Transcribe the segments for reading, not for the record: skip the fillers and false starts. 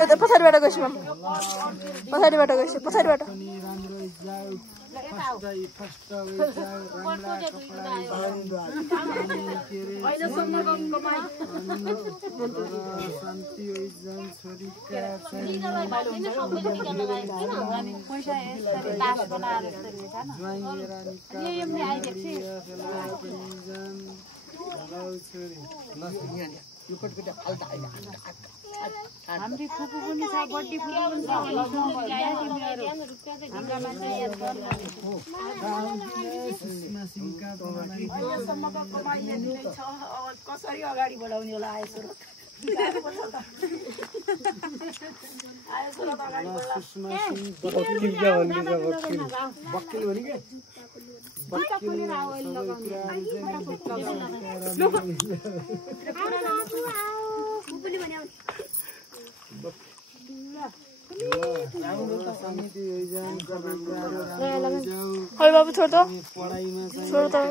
यता पछाडिबाट गएछु म पछाडिबाट गएछु पछाडिबाट हाम्रो फुपू पनि छ बड्डी फुपू पनि छ हाम्रा मान्छे याद गर्न सम्मको कमाइ यति नै छ कसरी अगाडि बढाउने होला आयो ओए बाबू छोड़ दो छोड़ दो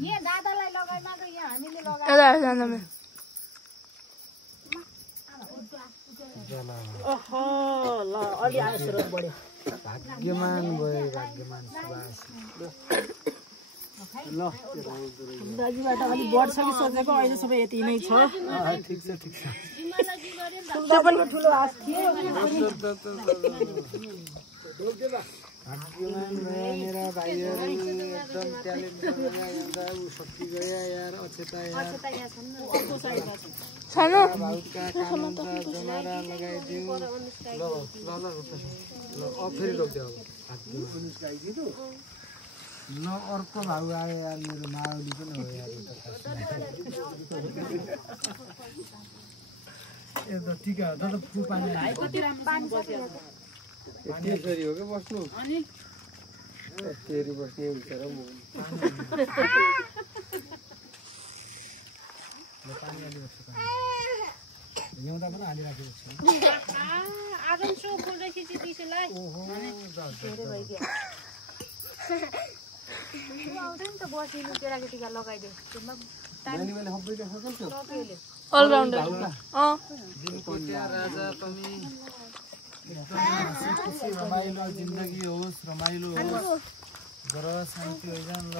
ये दादालाई लगाइमा त यहाँ हामीले लगाए ओहो ल अलि आयो सुरत बढ्यो भाग्यमान भयो भाग्यमान सुभाष ल दाजुबाट अलि बढ्छ कि सोचेको अहिले सबै यति नै छ ठीक छ त्यो पनि ठुलो आश थियो भाग्यमान भयो मेरा भाइहरू एकदम ट्यालेन्टेड भएर उ सकी गया यार अक्षता यार छैन भाउका कामन्त जमारा लगाइदिउ ल फेरि रोक्दै अब ल अर्को भाउ आयो यार मेरो माओली पनि हो यार ए त ठिक हो त फु पानी त्यसरी हो कि बस्नु अनि तेरी बस्ने हुन्छ र म पानी अलि बस्छ ल्याउँदा पनि हालिराखेको छु आजम सो फुल रहेछ त्यसलाई ओहो धेरै भइदियो आउँदैन त बसिनु केराकेटीका लगाइदियो त्यसमा नानीले हब्बै देखाउँछ नि अलराउन्डर दिनको क्या राजा पनि एकदम रमाइलो जिन्दगी होस् रमाइलो होस् गर शान्ति होइजान ल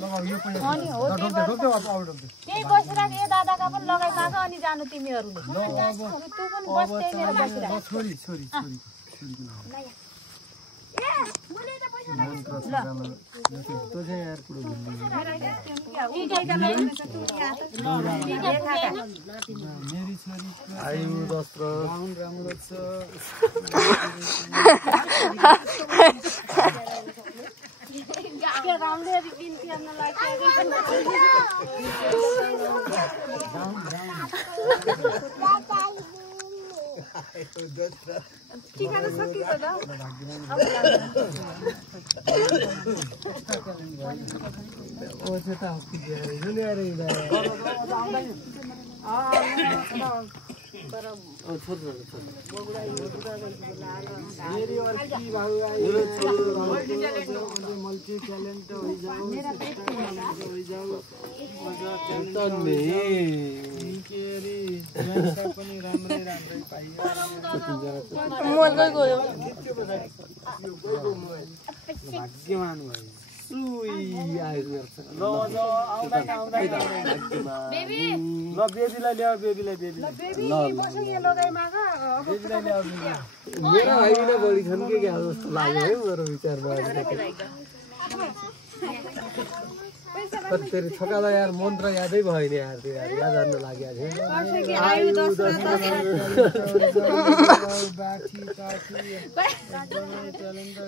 लगाऊ यो पनि ढोक्दै अब आउट ढोक्दै त्यही बसिरहेको ए दादाका पनि लगाइमाग अनि जानु तिमीहरूले तँ पनि बस त्यही मेरो बसिरहेको छोरी छोरी छोरी तो चाहिँ यार कुरो मेरी छोरी आयु दस्त्र राम्रो छ राम्ररी बिन्ती गर्न ठिकाना सकिन्छ त ओ चाहिँ मल्टी ट्यालेन्ट पनि राम्रै राम्रै पाइयो भाग्यमान भयो बेबीलाई ल्याऊ बेबीलाई मेरो भाइले बढी छन् कि क्या जस्तो लाग्यो है मेरो विचारमा फेरि छोकालाई यार मन्त्र यादै भएन यार त्यो यार याद गर्न लाग्यो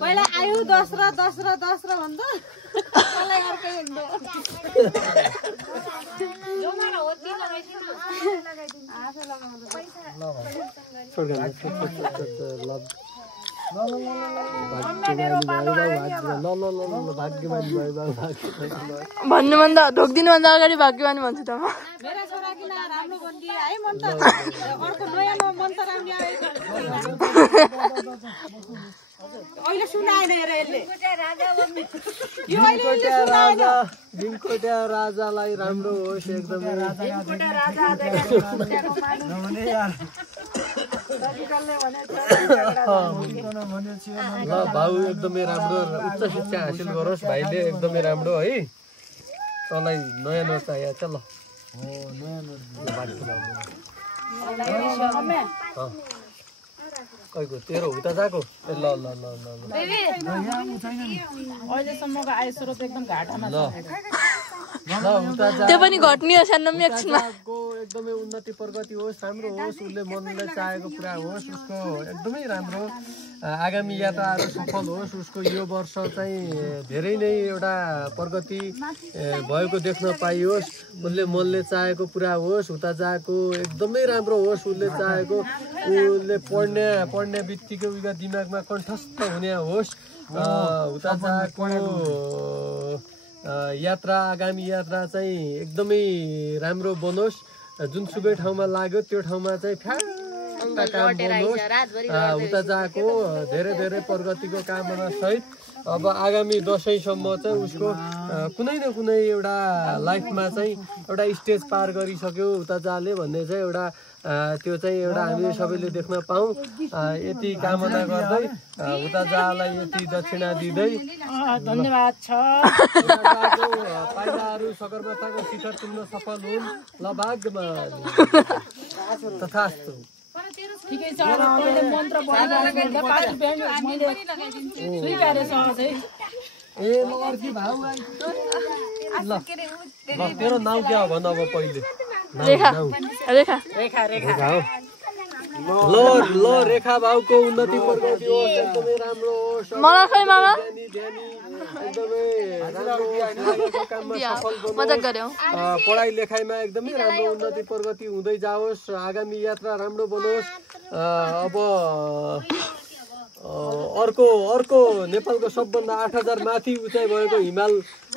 पहिला आयु दस्रो भन्दा अर्कै भन्नुभन्दा ढोक्दिनुभन्दा अगाडि भाग्यवान भन्छु त म मेरा छोरा किन राम्रो भन्दी है मन त अर्को नयाँ मन त राम्रो अहिले सुनाएन हेर यसले दिनकोटा राजालाई राम्रो होस् एकदमै ल भाउ एकदमै राम्रो उच्च शिक्षा हासिल गरोस् भाइले एकदमै राम्रो है तँलाई नयाँ नोट चाहिएको छ ल कहीको तेरो उता गएको ए ल ल ल ल अहिलेसम्मको आय स्रोत एकदम घाटामा त्यो पनि घट्ने हो सानो मेक्समा एकदमै उन्नति प्रगति होस् राम्रो होस् उसले मनले चाहेको पुरा होस् उसको एकदमै राम्रो आगामी यात्राहरू सफल होस् उसको यो वर्ष चाहिँ धेरै नै एउटा प्रगति भएको देख्न पाइयोस् उसले मनले चाहेको पुरा होस् उता जाएको एकदमै राम्रो होस् उसले चाहेको उसले पढ्ने बित्तिकै उसको दिमागमा कण्ठस्थ हुने होस् उता जाएको यात्रा आगामी यात्रा चाहिँ एकदमै राम्रो बनोस् जुनसुकै ठाउँमा लाग्यो त्यो ठाउँमा चाहिँ फ्याक्का काम बनोस् उता जाएको धेरै धेरै प्रगतिको कामना सहित अब आगामी दसैँसम्म चाहिँ उसको कुनै न कुनै एउटा लाइफमा चाहिँ एउटा स्टेज पार गरिसक्यो उता जाले भन्ने चाहिँ एउटा त्यो चाहिँ एउटा हामीले सबैले देख्न पाऊँ यति कामना गर्दै उता जालाई यति दक्षिणा दिँदै धन्यवाद छ पाइलाहरू सगरमाथाको शिखर पुग्न सफल हुन् ल भाग्यमा तथास्तु ठिकै छ मैले मन्त्र पढिरहेको पाँच ब्याङ्क मैले स्वीकारे सहजै ए म अर्की भाउ ल तेरो नाउँ क्या हो भन अब पहिले रेखा रेखा रेखा रेखा हो ल ल रेखा भाउको उन्नति प्रगति होस् एकदमै राम्रो होस् मलाई खै मामा एकदमै राम्रो काममा सफल मजाक गर्यौ पढाइ लेखाइमा एकदमै राम्रो उन्नति प्रगति हुँदै जाओस् आगामी यात्रा राम्रो बनोस् अब अर्को नेपालको सबभन्दा 8000 माथि उचाइ भएको हिमाल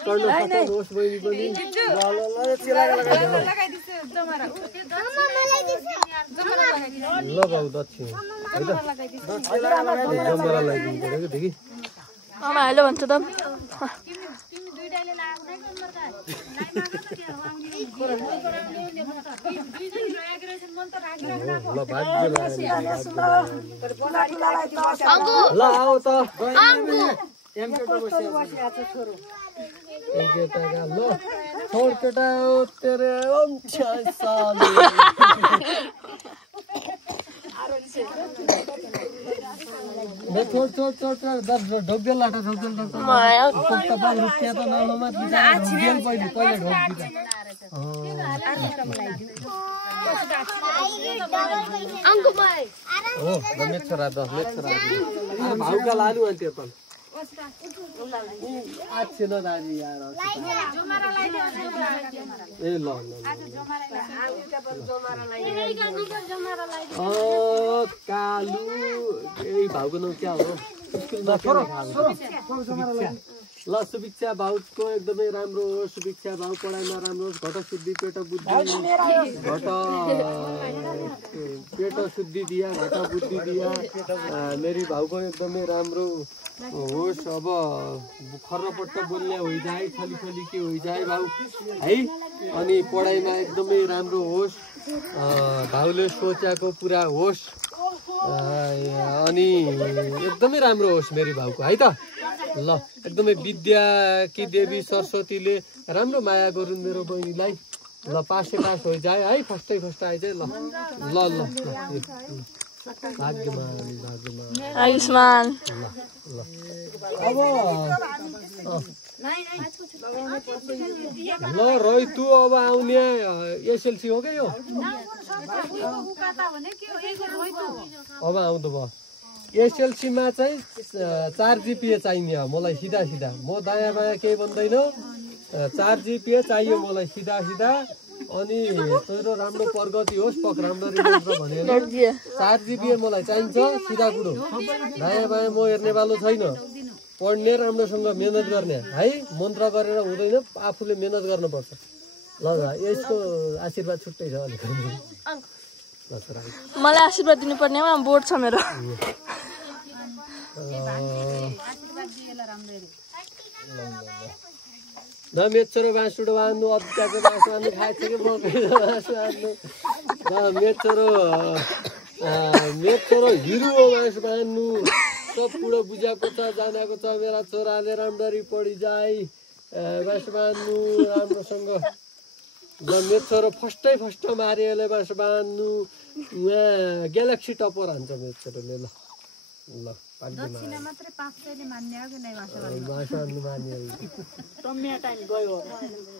चढ्न सफल होस् बहिनी पनि ल बाउ दक्षिण है त जमरा लगाइदिनु पऱ्यो कि मामा हेलो भन्छ त ल आऊ त ल छोड केटा हो तेरे छोड छोड छोड ढोक्देल लाटा ढोक्देल रुपियाँ त नलमा पहिले पहिले ढोक्दिन्छ हो मेक छोरा द मेक छोरा भाउका लानु अनि त्यो पनि आछे न दाजी यार ए ल कालु ए भाउको नाम क्या हो ल सुभिक्षा भाउको एकदमै राम्रो हो सुभिक्षा भाउ पढाइमा राम्रो होस् घट शुद्धि पेट बुद्धि पेट शुद्धि दिया घट बुद्धि दिया मेरी भाउको एकदमै राम्रो होस् अब खर्रपट्ट बोल्ने होइजाए छली के होइजाए भाउ है अनि पढाइमा एकदमै राम्रो होस् भाउले सोचेको पुरा होस् अनि एकदमै राम्रो होस् मेरी भाउको है त ल एकदमै विद्या कि देवी सरस्वतीले राम्रो माया गरून् मेरो बहिनीलाई ल पास होइजाए है फर्स्ट आइज ल ल ल भाग्यमान आयुष्मान अब ल रोइ तू अब आउने एसएलसी हो क्या यो अब आउँदो भयो एसएलसीमा चाहिँ 4 GPA चाहिने हो मलाई सिधा म दायाँ बायाँ केही भन्दैन 4 GPA चाहियो मलाई सिधा अनि तेरो राम्रो प्रगति होस् पक राम्ररी मन्त्र भनेर लड दिए 4 GB मलाई चाहिन्छ सिधा कुरो दायाँ बायाँ म हेर्नेवालो छैन पढ्ने राम्रोसँग मेहनत गर्ने है मन्त्र गरेर हुँदैन आफूले मेहनत गर्नुपर्छ ल यसको आशीर्वाद छुट्टै छ अलिकति मलाई आशीर्वाद दिनुपर्नेमा बोर्ड छ मेरो न मेचरो बाँसुडो बाँध्नु अद्काको बाँस बाँध्नु खाएको कि मकैको बाँस बाँध्नु न मेचरो हिरो बाँस बाँध्नु सब कुरो बुझाएको छ जानेको छ मेरा छोराले राम्ररी पढि जाए बाँस बाँध्नु राम्रोसँग ल मेचरो फर्स्ट मारिएले बाँस बाँध्नु उहाँ ग्यालेक्सी टपर हान्छ मेचरोले ल ल मात्रै 500ले मान्ने हो कि नै भाषा मान्ने